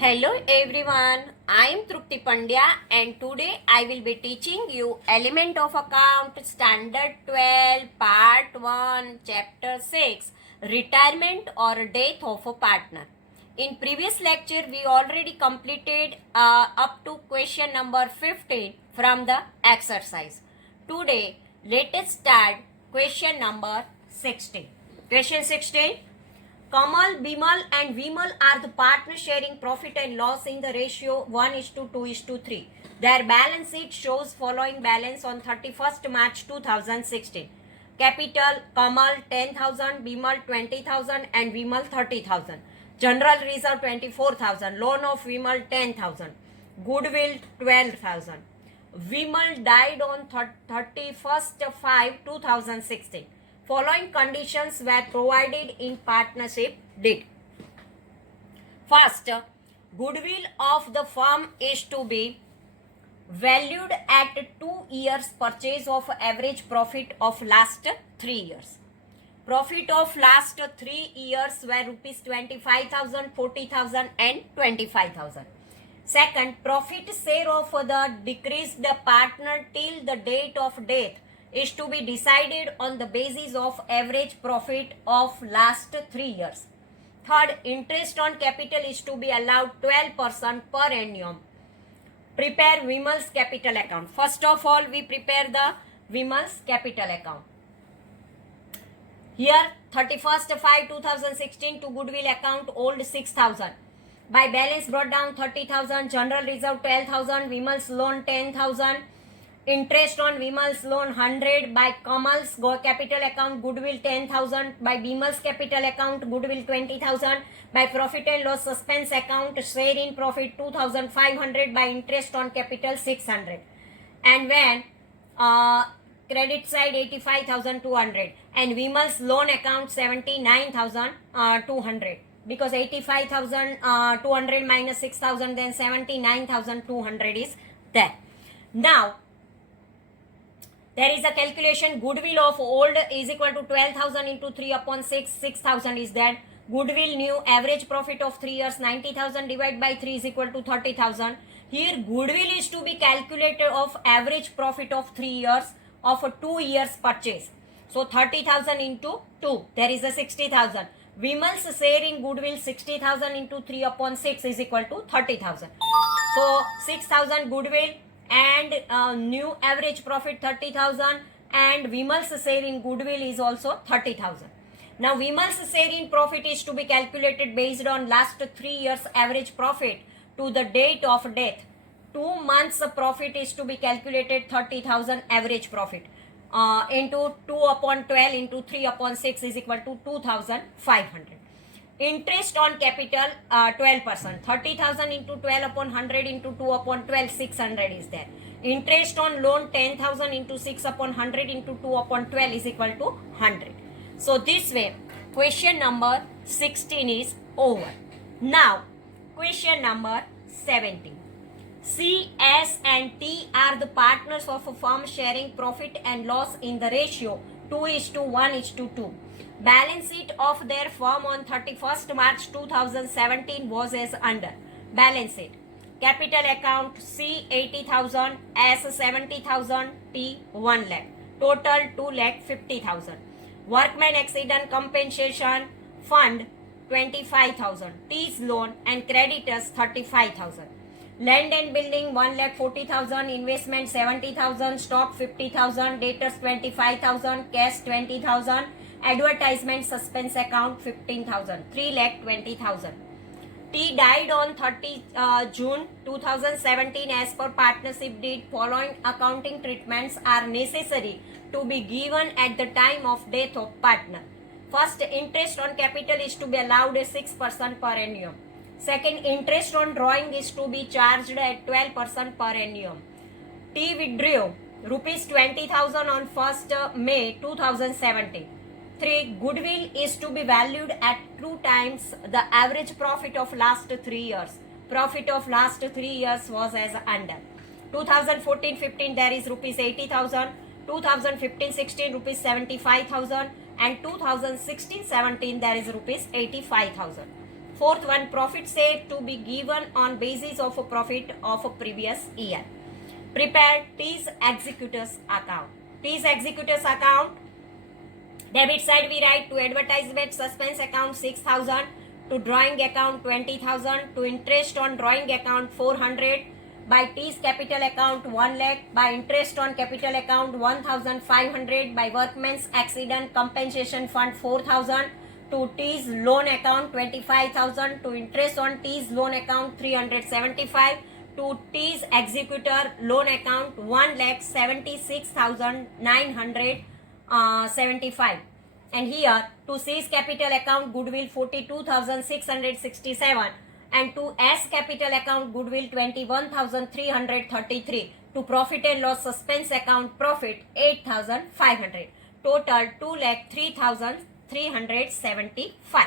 Hello everyone, I am Trupti Pandya and today I will be teaching you Element of Account Standard 12 Part 1 Chapter 6 Retirement or Death of a Partner. In previous lecture we already completed up to question number 15 from the exercise. Today let us start question number 16. Question 16. Kamal, Bimal and Vimal are the partners sharing profit and loss in the ratio 1:2:3. Their balance sheet shows following balance on 31st March 2016. Capital, Kamal 10,000, Bimal 20,000 and Vimal 30,000. General reserve 24,000. Loan of Vimal 10,000. Goodwill 12,000. Vimal died on 31st 5 2016. Following conditions were provided in partnership deed. First, goodwill of the firm is to be valued at 2 years purchase of average profit of last 3 years. Profit of last 3 years were rupees 25,000, 40,000 and 25,000. Second, profit share of the decreased partner till the date of death is to be decided on the basis of average profit of last 3 years. Third, interest on capital is to be allowed 12% per annum. Prepare Vimal's capital account. First of all, we prepare the Vimal's capital account. Here, 31st 5 2016 to goodwill account old 6,000. By balance brought down 30,000, general reserve 12,000, Vimal's loan 10,000. Interest on Vimal's loan 100. By Kamal's capital account goodwill 10,000. By Bimal's capital account goodwill 20,000. By profit and loss suspense account share in profit 2,500. By interest on capital 600. And when credit side 85,200 and Vimal's loan account 79,200 because 85,200 minus 6,000 then 79,200 is there. Now there is a calculation. Goodwill of old is equal to 12,000 into 3/6. 6,000 is that. Goodwill new average profit of 3 years 90,000 divided by 3 is equal to 30,000. Here goodwill is to be calculated of average profit of 3 years of a 2 years purchase. So 30,000 into 2 there is a 60,000. Vimal's share in goodwill 60,000 into 3/6 is equal to 30,000. So 6,000 goodwill and new average profit 30,000 and Vimal's share in goodwill is also 30,000. Now Vimal's share in profit is to be calculated based on last 3 years average profit to the date of death. 2 months profit is to be calculated 30,000 average profit into 2/12 into 3/6 is equal to 2,500. Interest on capital 12%. 30,000 into 12/100 into 2/12 600 is there. Interest on loan 10,000 into 6/100 into 2/12 is equal to 100. So this way question number 16 is over. Now question number 17. C, S and T are the partners of a firm sharing profit and loss in the ratio 2:1:2. Balance sheet of their firm on 31st March 2017 was as under. Balance sheet. Capital account C 80,000, S 70,000, T 1 lakh. Total 2,50,000. Workman accident compensation fund 25,000. T's loan and creditors 35,000. Land and building 1,40,000, investment 70,000, stock 50,000, debtors 25,000, cash 20,000, advertisement suspense account 15,000, 3,20,000. T died on 30 June 2017 as per partnership deed. Following accounting treatments are necessary to be given at the time of death of partner. First, interest on capital is to be allowed at 6% per annum. Second, interest on drawing is to be charged at 12% per annum. T withdrew rupees 20,000 on 1st May 2017. 3. Goodwill is to be valued at 2 times the average profit of last 3 years. Profit of last 3 years was as under. 2014-15 there is rupees 80,000. 2015-16 rupees 75,000 and 2016-17 there is rupees 85,000. Fourth one, profit share to be given on basis of a profit of a previous year. Prepare T's executors account. T's executors account. Debit side we write to advertisement suspense account 6,000, to drawing account 20,000, to interest on drawing account 400, by T's capital account 1 lakh, by interest on capital account 1,500, by workmen's accident compensation fund 4,000, to T's loan account 25,000, to interest on T's loan account 375, to T's executor loan account 1,76,975. And here to C's capital account goodwill 42,667, and to S capital account goodwill 21,333, to profit and loss suspense account profit 8,500. Total 2,03,375.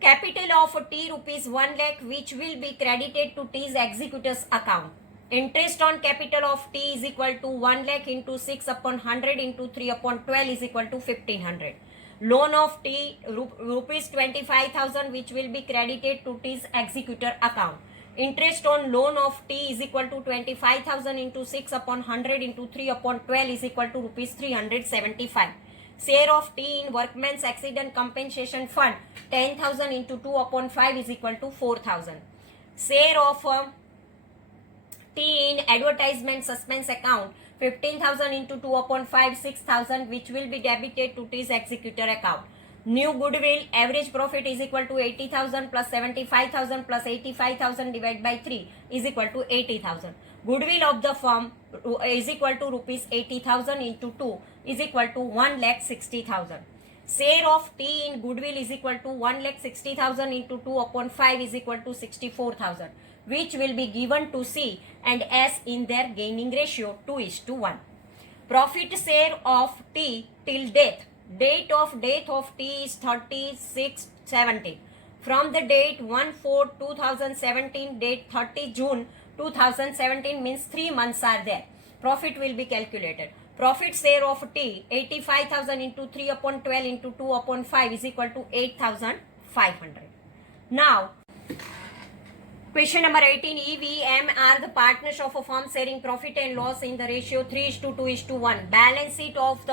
Capital of T rupees 1 lakh which will be credited to T's executors account. Interest on capital of T is equal to 1 lakh into 6 upon 100 into 3 upon 12 is equal to 1,500. Loan of T rupees 25,000 which will be credited to T's executor account. Interest on loan of T is equal to 25,000 into 6 upon 100 into 3 upon 12 is equal to rupees 375. Share of T in workmen's accident compensation fund 10,000 into 2 upon 5 is equal to 4,000. Share of T in advertisement suspense account 15,000 into 2 upon 5 6,000 which will be debited to T's executor account. New goodwill average profit is equal to 80,000 plus 75,000 plus 85,000 divided by 3 is equal to 80,000. Goodwill of the firm is equal to rupees 80,000 into 2 is equal to 1,60,000. Share of T in goodwill is equal to 1,60,000 into 2 upon 5 is equal to 64,000, which will be given to C and S in their gaining ratio 2:1. Profit share of T till death. Date of death of T is 36/17. From the date 1/4/2017, date 30 June 2017 means 3 months are there. Profit will be calculated. Profit share of T 85,000 into 3 upon 12 into 2 upon 5 is equal to 8,500. Now, question number 18. EVM are the partners of a firm sharing profit and loss in the ratio 3:2:1. Balance sheet of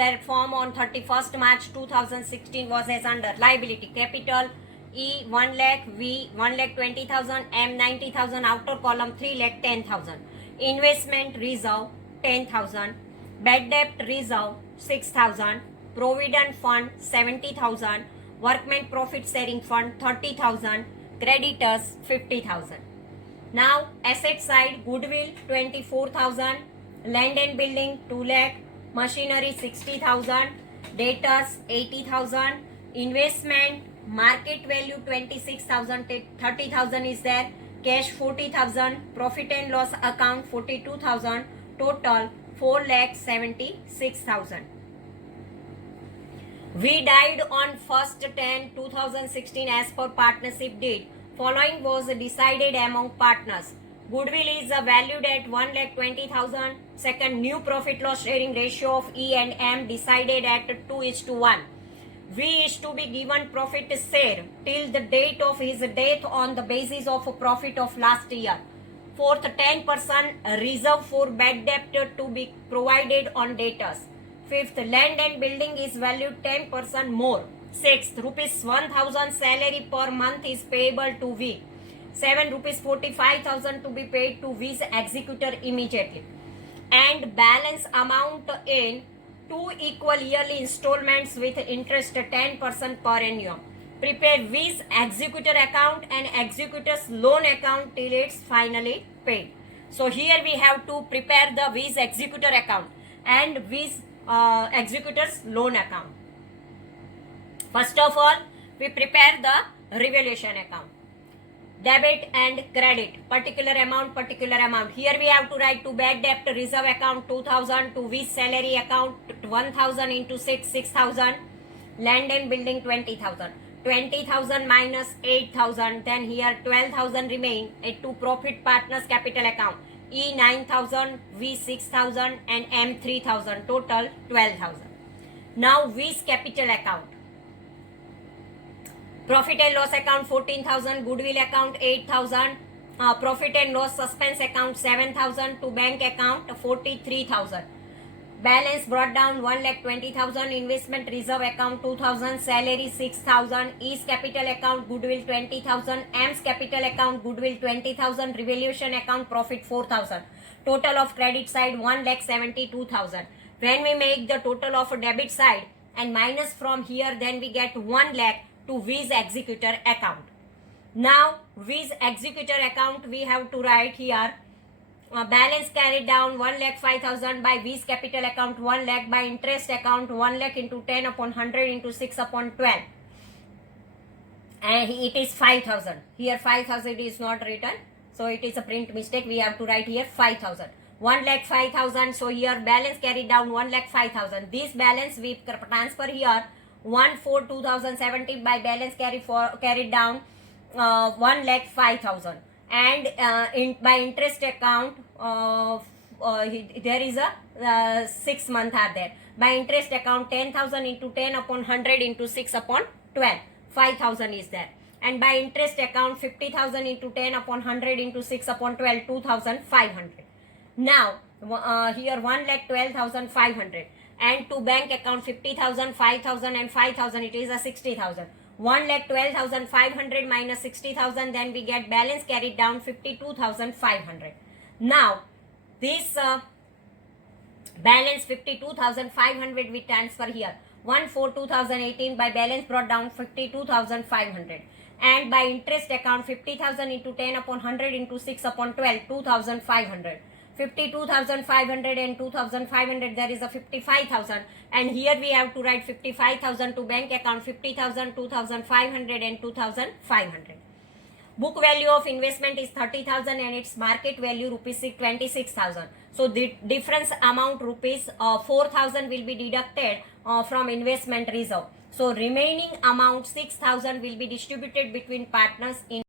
their firm on 31st March 2016 was as under: liability capital E 1 lakh, V 1,20,000, M 90,000, outer column 3,10,000. Investment reserve 10,000, bad debt reserve 6,000, provident fund 70,000, workmen profit sharing fund 30,000, creditors 50,000. Now asset side: goodwill 24,000, land and building 2 lakh, machinery 60,000, debtors 80,000, investment market value 26,000, 30,000 is there, cash 40,000, profit and loss account 42,000, total 4,76,000. We died on 1/10/2016 as per partnership deed. Following was decided among partners. Goodwill is valued at 1,20,000. Second, new profit loss sharing ratio of E and M decided at 2:1. V is to be given profit share till the date of his death on the basis of profit of last year. Fourth, 10% reserve for bad debt to be provided on debtors. Fifth, land and building is valued 10% more. Sixth, rupees 1,000 salary per month is payable to V. 7, rupees 45,000 to be paid to V's executor immediately. And balance amount in 2 equal yearly installments with interest 10% per annum. Prepare V's executor account and executor's loan account till it's finally paid. So here we have to prepare the V's executor account and V's executor's loan account. First of all, we prepare the revaluation account. Debit and credit, particular amount. Here we have to write to bad debt reserve account 2,000, to V's salary account 1,000 into 6,000, land and building 20,000. 20,000 minus 8,000, then here 12,000 remain to profit partners capital account. E 9,000, V 6,000 and M 3,000, total 12,000. Now V's capital account. Profit and loss account 14,000, goodwill account 8,000, profit and loss suspense account 7,000, to bank account 43,000. Balance brought down 1,20,000, investment reserve account 2,000, salary 6,000, East capital account goodwill 20,000, AMS capital account goodwill 20,000, revaluation account profit 4,000. Total of credit side 1,72,000. When we make the total of a debit side and minus from here, then we get 1 lakh to Viz executor account. Now Viz executor account we have to write here. Balance carried down 1,05,000 by Viz capital account 1 lakh, by interest account 1 lakh into 10 upon 100 into 6 upon 12, and it is 5,000. Here 5,000 is not written, so it is a print mistake. We have to write here 5,000. 1,05,000. So here balance carried down 1,05,000. This balance we transfer here 1/4/2017 by balance carried down 1,05,000. And by interest account there is a 6 month are there. By interest account 10,000 into 10 upon 100 into 6 upon 12, 5,000 is there. And by interest account 50,000 into 10 upon 100 into 6 upon 12, 2,500. Now here 1,12,500. And to bank account 50,000, 5,000 and 5,000, it is a 60,000. 1,12,500 minus 60,000, then we get balance carried down 52,500. Now this balance 52,500 we transfer here 1/4/2018 by balance brought down 52,500. And by interest account 50,000 into 10 upon 100 into 6 upon 12, 2,500. 52,500 and 2,500, there is a 55,000, and here we have to write 55,000 to bank account 50,000, 2,500 and 2,500. Book value of investment is 30,000 and its market value rupees 26,000. So the difference amount rupees 4,000 will be deducted from investment reserve. So remaining amount 6,000 will be distributed between partners in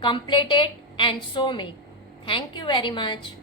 complete it and show me. Thank you very much.